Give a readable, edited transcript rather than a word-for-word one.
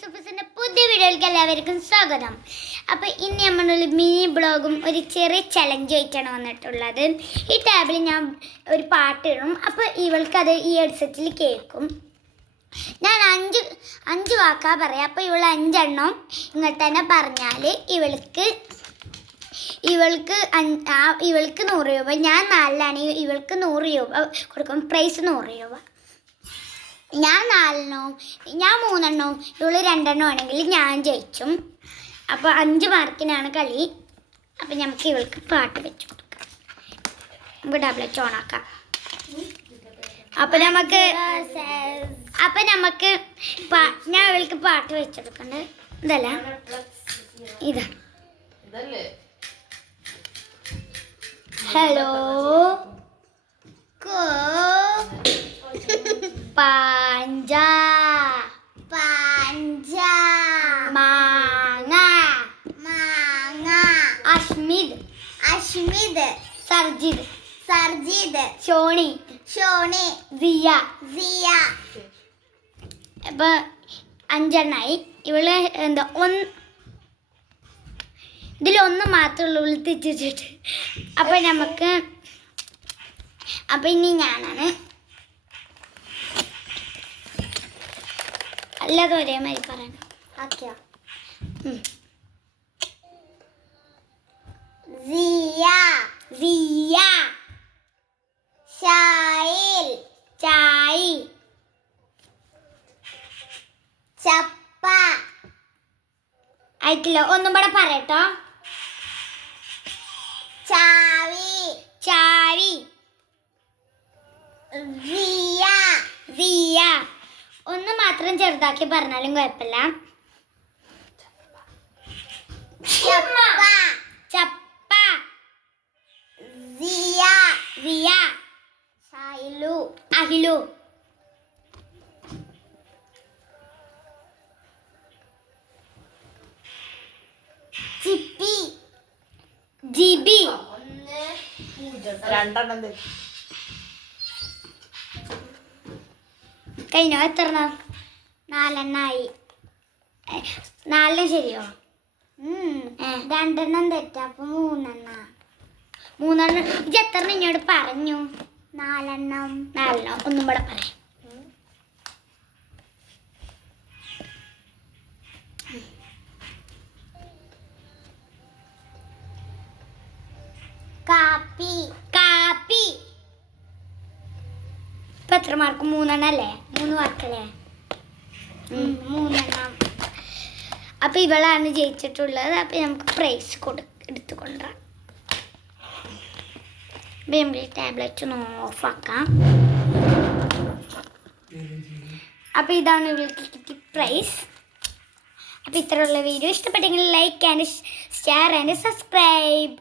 സൂപ്പർസിന്റെ പുതിയ വീഡിയോയിലേക്ക് എല്ലാവർക്കും സ്വാഗതം. അപ്പോൾ ഇന്ന് നമ്മളൊരു മിനി ബ്ലോഗും ഒരു ചെറിയ ചലഞ്ച് ആയിട്ടാണ് വന്നിട്ടുള്ളത്. ഈ ടാബിൽ ഞാൻ ഒരു പാട്ടിടും, അപ്പോൾ ഇവൾക്കത് ഈ ഹെഡ്സെറ്റിൽ കേൾക്കും. ഞാൻ അഞ്ച് വാക്കാ പറയാം. അപ്പോൾ ഇവൾ 5 എണ്ണം ഇങ്ങോട്ട് തന്നെ പറഞ്ഞാൽ ഇവൾക്ക് 100 രൂപ, ഞാൻ 4 ഇവൾക്ക് 100 രൂപ കൊടുക്കും. പ്രൈസ് 100 രൂപ. ഞാൻ 4 ഞാൻ 3 ഇവള് 2 ആണെങ്കിൽ ഞാൻ ജയിച്ചും. അപ്പോൾ 5 മാർക്കിനാണ് കളി. അപ്പം നമുക്ക് ഇവൾക്ക് പാട്ട് വെച്ച് കൊടുക്കാം. നമുക്ക് ഡബിൾ ഓണാക്കാം. അപ്പം നമുക്ക് ഞാൻ ഇവൾക്ക് പാട്ട് വെച്ചെടുക്കണ്ട്. ഇതല്ല, ഇതാ. ഹലോ പാഞ്ച മാങ്ങ അഷ്മിത് സർജിത് ഷോണി സിയ. അപ്പൊ 5 എണ്ണായി. ഇവള് എന്താ ഇതിലൊന്ന് മാത്രമുള്ള ഉള്ളിൽ തെറ്റിച്ചിട്ട്. അപ്പൊ ഇനി ഞാനാണ്. അല്ലാതെ ഒരേമാതിരി പറയണം. ഓക്കെയോ? സിയ ചായ് ചപ്പ ആയിട്ടില്ല. ഒന്നും കൂടെ പറയട്ടോ. ചാവി സിയ. ഒന്ന് മാത്രം ചെറുതാക്കി പറഞ്ഞാലും കുഴപ്പമില്ല. ചപ്പ സിയ അഹിലു ചിപ്പി ജിബി. 2 കഴിഞ്ഞോ? എത്ര 4 4 ശരിയോ? 2 തെറ്റാ. അപ്പൊ 3 ഇത് എത്ര ഇങ്ങോട്ട് പറഞ്ഞു? 4 ഒന്നും കൂടെ പറയാം. കാപ്പി ഇപ്പൊ എത്ര മാർക്ക്? 3 അല്ലേ? 3 മാർക്കല്ലേ? 3. അപ്പൊ ഇവളാണ് ജയിച്ചിട്ടുള്ളത്. അപ്പൊ നമുക്ക് പ്രൈസ് എടുത്തുകൊണ്ടാണ്. നമുക്ക് ടാബ്ലറ്റ് ഒന്ന് ഓഫാക്കാം. അപ്പൊ ഇതാണ് ഇവൾക്ക് കിട്ടിയ പ്രൈസ്. അപ്പൊ ഇത്രയുള്ള വീഡിയോ ഇഷ്ടപ്പെട്ടെങ്കിൽ like and share and subscribe.